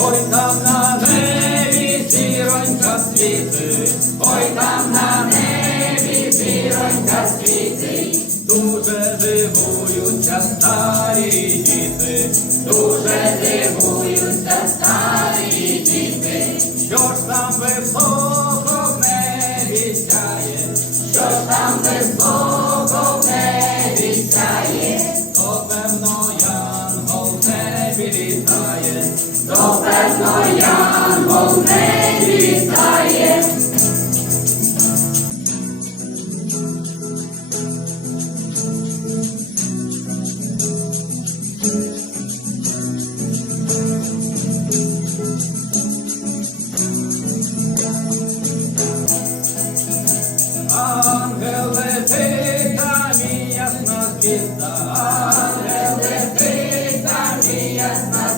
ой там на небі зіронька світить, ой там на небі зіронька світить, дуже дивуються старі діти, дуже дивуються старі діти, що ж там високо в небі сяє, що ж там високо в небі літає, янгол в небі літає. Ангел летить, там ясна звізда,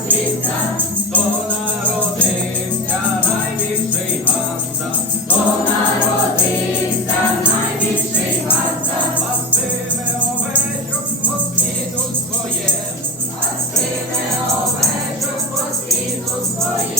ясна то народився найбільший Ганса, то народився найбільший Ганса, пастиме овечок по світу своє, пастиме овечок по світу своєму,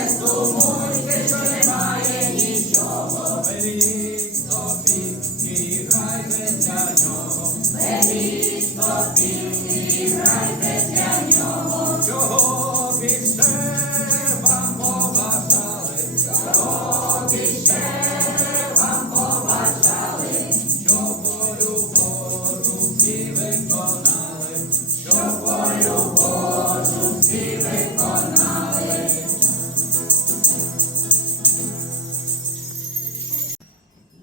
не що немає нічого, беріть собі і для нього, беріть собі і грайте для нього, чого більше вам побажали, чого більше вам побажали, щоб волю Божу виконали, щоб волю Божу.